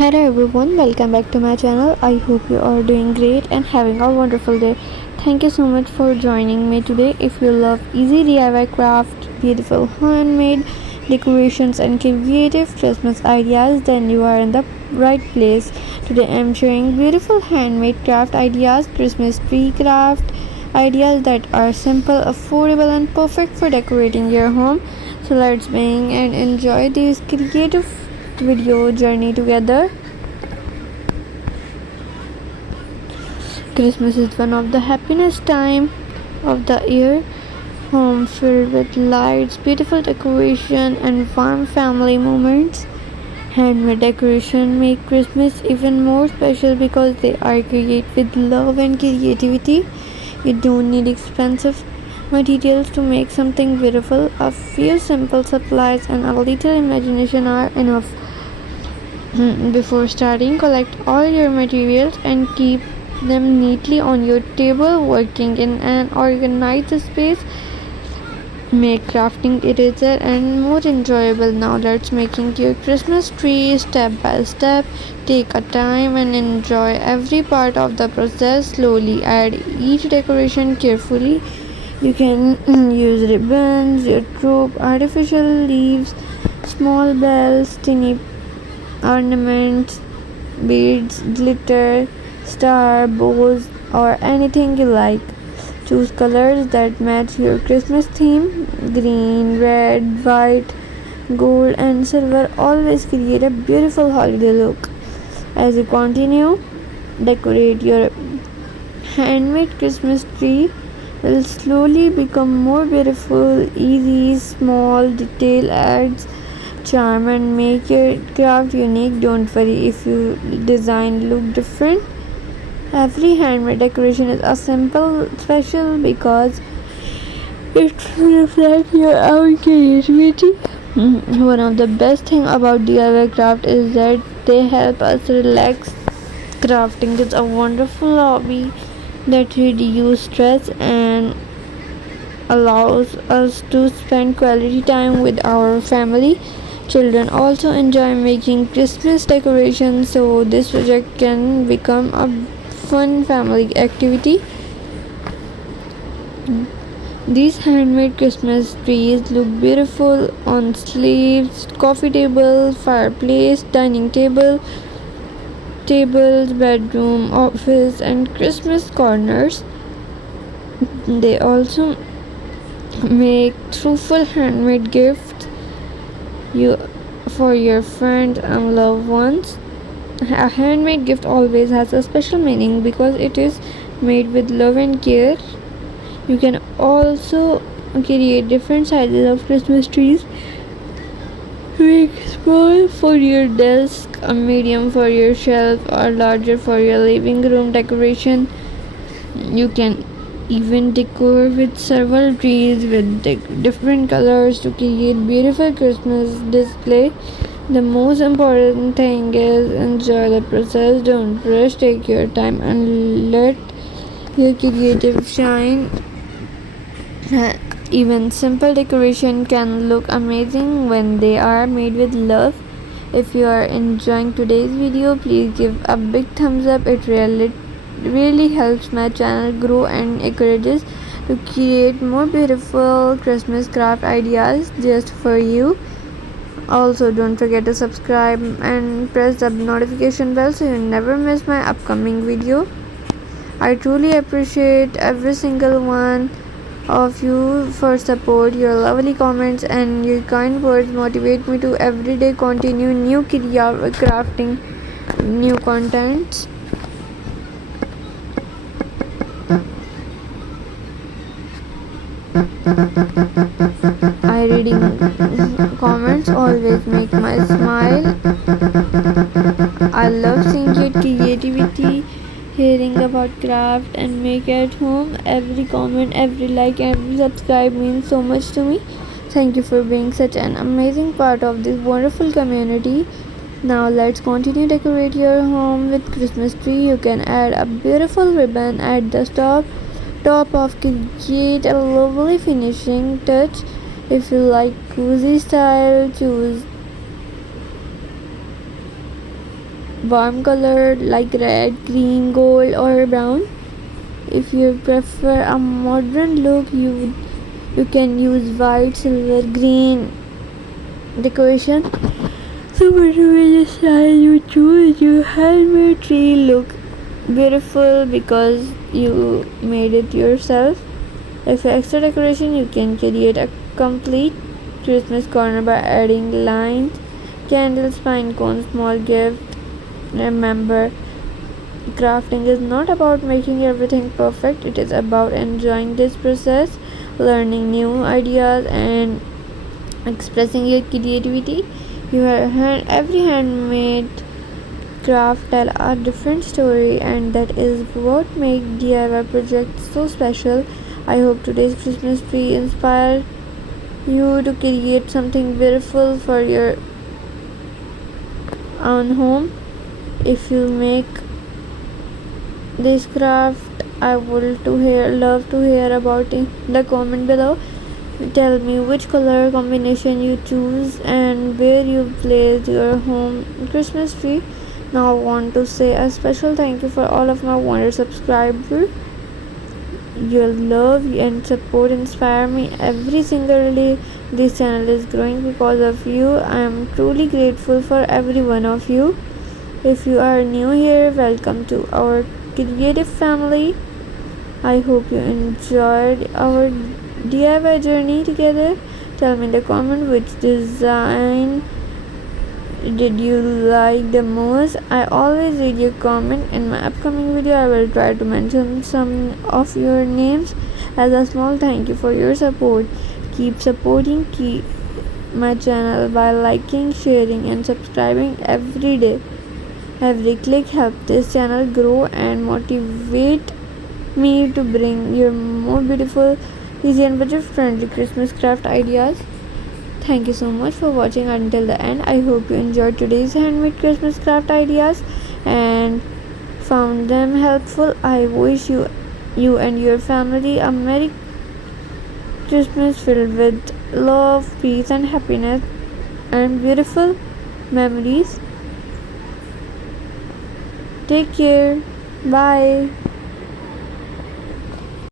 Hello everyone, welcome back to my channel. I hope you are doing great and having a wonderful day. Thank you so much for joining me today. If you love easy DIY craft, beautiful handmade decorations and creative Christmas ideas, then you are in the right place. Today I am sharing beautiful handmade craft ideas, Christmas tree craft ideas that are simple, affordable and perfect for decorating your home. So let's begin and enjoy this creative video journey together. Christmas is one of the happiest time of the year. Home filled with lights, beautiful decoration and warm family moments. Handmade decoration make Christmas even more special because they are created with love and creativity. You don't need expensive materials to make something beautiful. A few simple supplies and a little imagination are enough. Before starting, collect all your materials and keep them neatly on your table. Working in an organized space make crafting easier and more enjoyable. Now let's making your Christmas tree step by step. Take a time and enjoy every part of the process. Slowly add each decoration carefully. You can use ribbons, your rope, artificial leaves, small bells, tiny ornaments, beads, glitter, star, bows, or anything you like. Choose colors that match your Christmas theme. Green, red, white, gold, and silver always create a beautiful holiday look. As you continue, decorate your handmade Christmas tree will slowly become more beautiful. Easy, small detail adds charm and make your craft unique. Don't worry if your design look different. Every handmade decoration is a simple special because it reflects your own creativity. One of the best thing about DIY craft is that they help us relax. Crafting is a wonderful hobby that reduces stress and allows us to spend quality time with our family. Children also enjoy making Christmas decorations, so this project can become a fun family activity. These handmade Christmas trees look beautiful on slaves, coffee table, fireplace, dining table, tables, bedroom, office, and Christmas corners. They also make truthful handmade gifts you for your friends and loved ones. A handmade gift always has a special meaning because it is made with love and care. You can also create different sizes of Christmas trees. Make small for your desk, a medium for your shelf, or larger for your living room decoration. You can even decor with several trees with different colors to create beautiful Christmas display. The most important thing is enjoy the process. Don't rush. Take your time and let your creative shine. Even simple decoration can look amazing when they are made with love. If you are enjoying today's video, please give a big thumbs up. It really helps my channel grow and encourages to create more beautiful Christmas craft ideas just for you. Also, don't forget to subscribe and press the notification bell so you never miss my upcoming video. I truly appreciate every single one of you for support. Your lovely comments and your kind words motivate me to every day continue new crafting new contents. I reading comments always make my smile. I love seeing your creativity, hearing about craft and make at home. Every comment, every like, every subscribe means so much to me. Thank you for being such an amazing part of this wonderful community. Now let's continue decorate your home with Christmas tree. You can add a beautiful ribbon at the top of create a lovely finishing touch. If you like cozy style, choose warm color like red, green, gold, or brown. If you prefer a modern look, you can use white, silver, green decoration. So whatever the style you choose, your handmade tree look beautiful because you made it yourself. If extra decoration, you can create a complete Christmas corner by adding lines, candles, pine cones, small gift. Remember, crafting is not about making everything perfect. It is about enjoying this process, learning new ideas, and expressing your creativity. Every handmade craft tell a different story, and that is what makes DIY projects so special. I hope today's Christmas tree inspire you to create something beautiful for your own home. If you make this craft, I would love to hear about it in the comment below. Tell me which color combination you choose and where you place your home Christmas tree. Now I want to say a special thank you for all of my wonder subscribers. Your love and support inspire me every single day. This channel is growing because of you. I am truly grateful for every one of you. If you are new here, welcome to our creative family. I hope you enjoyed our DIY journey together. Tell me in the comment which design did you like the most. I always read your comment. In my upcoming video, I will try to mention some of your names as a small thank you for your support. Keep supporting my channel by liking, sharing, and subscribing every day. Every click helps this channel grow and motivate me to bring you more beautiful, easy, and budget friendly Christmas craft ideas. Thank you so much for watching until the end. I hope you enjoyed today's handmade Christmas craft ideas and found them helpful. I wish you and your family a Merry Christmas filled with love, peace, and happiness and beautiful memories. Take care. Bye.